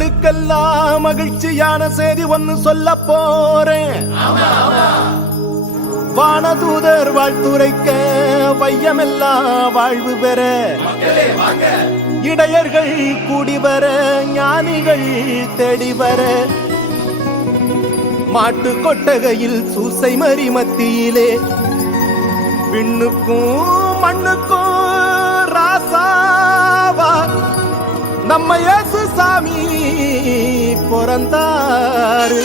மக்களுக்கெல்லாம் மகிழ்ச்சியான செய்தி ஒன்னு சொல்ல போறேன். வானதூதர் வாழ்த்துரைக்க வையமெல்லாம் வாழ்வு பெற, இடையர்கள் கூடி வர, ஞானிகள் தேடி வர, மாட்டு கொட்டகையில் சூசை மறி மத்தியிலே விண்ணுக்கும் மண்ணுக்கும் ராசாவா நம்ம இயேசு சாமி பிறந்தாரு.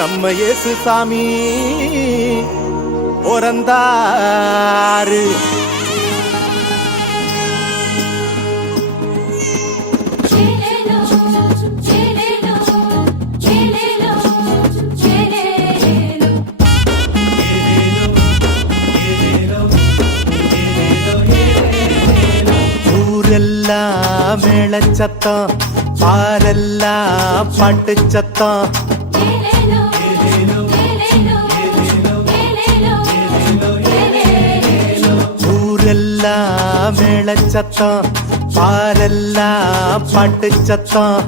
நம்ம இயேசு சாமி பிறந்தாரு. ஊரெல்லாம் மேளச்சத்தம், பாரெல்லாம் பாட்டு சத்தம். ஊரெல்லாம் மேளச்சத்தம், பாரெல்லாம் பாட்டு சத்தம்.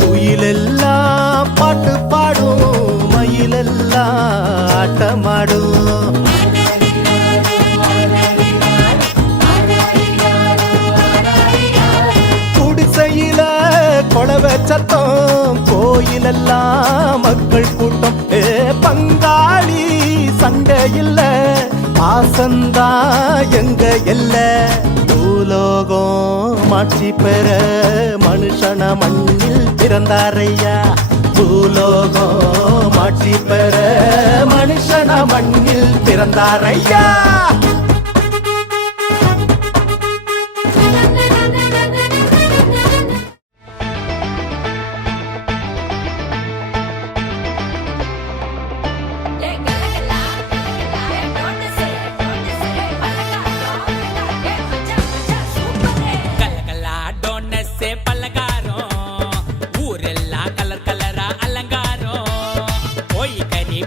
குயிலெல்லாம் பாட்டு பாடும், மயிலெல்லாம் ஆட்டமாடும். குடிசையில கொளவை சத்தம், கோயிலெல்லாம் மக்கள் கூட்டம். பங்காளி சண்டை இல்ல, பாசந்தா எங்க எல்ல. பூலோகம் மாட்சி பெற மனுஷன மண்ணில் பிறந்தாரையா. பூலோகம் மாட்சி பெற மனுஷன மண்ணில் பிறந்தாரையா.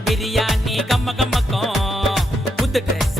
பிரியாணி கம்ம கம்மக்கம் புது ட்ரெஸ்